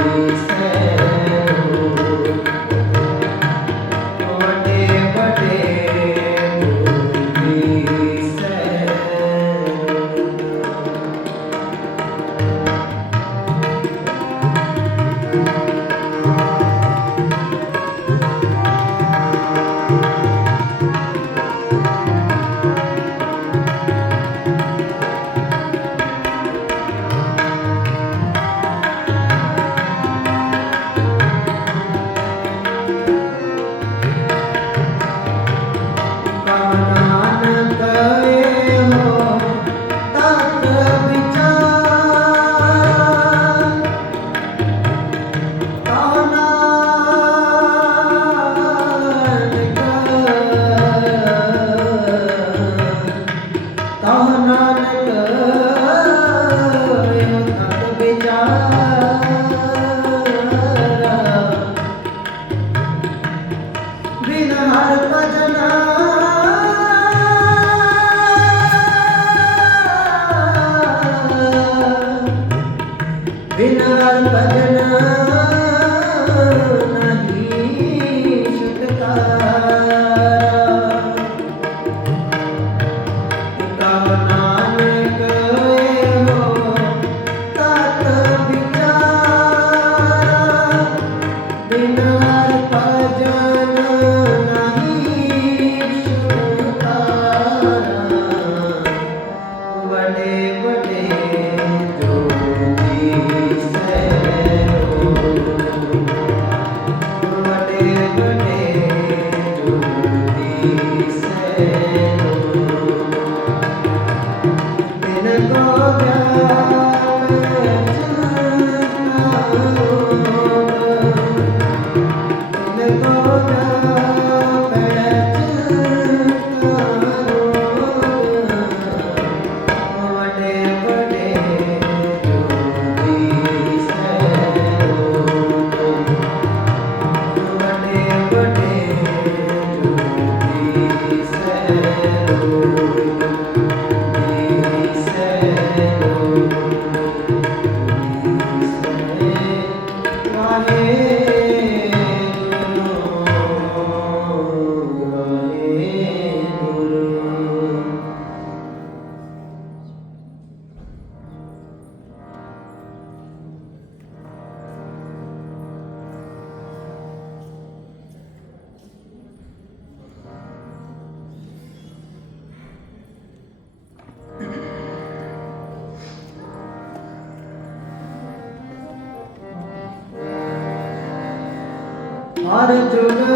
ਜੋਤੀ ಹಾಕಿ আর জোড়া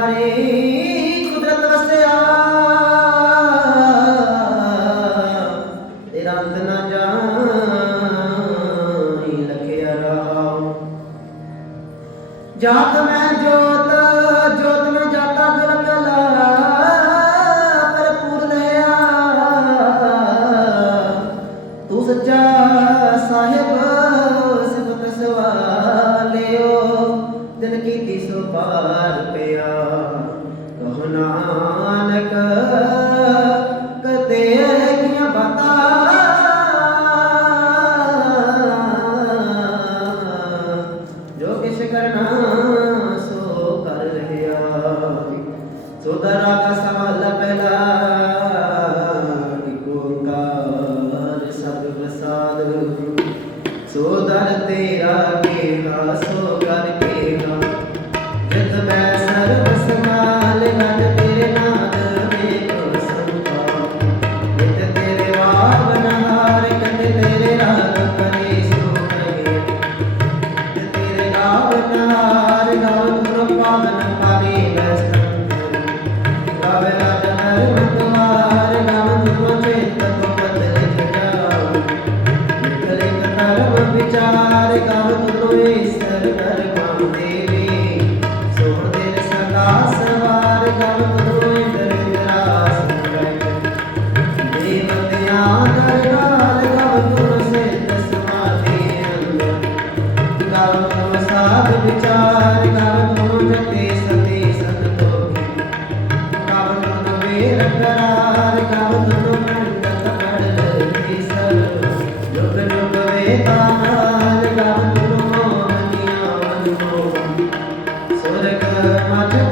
ਪਿਆਰੇ, ਕੁਦਰਤ ਵਸਿਆ ਤੇਰਾ ਅੰਤ ਨਾ ਜਾਣੀ ਲਖਿਆ ਰਾਮ। ਜਾਤ ਮੈਂ ਜੋਤ ਜੋਤ ਮੈਂ ਜਾਤਾ ਜਨਮ ਲਾ ਪਰ ਪੂਰਨਿਆ ਤੂੰ ਸੱਚਾ ਸਾਹਿਬ, ਸਿਫਤ ਸਵਾ ਲਿਓ ਦਿਨ ਕੀਤੀ ਸੋ ਪਾਰ ਪਿਆ। darte la vieja.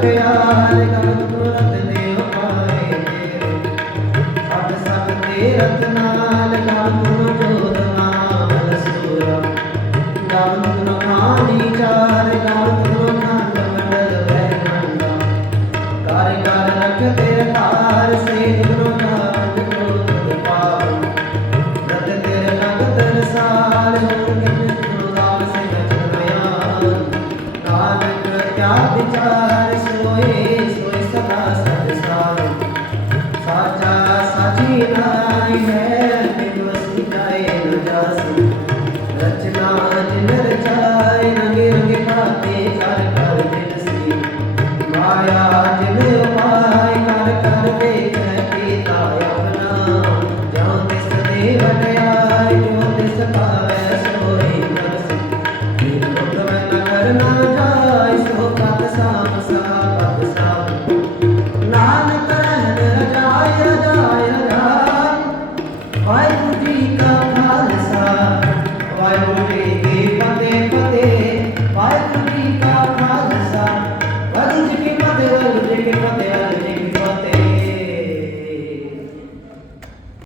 ਪਿਆਰ ਦੇ ਪਾਏ। ਸਭ ਸਭ ਤੇ ਰਤ रचना दिन रचाए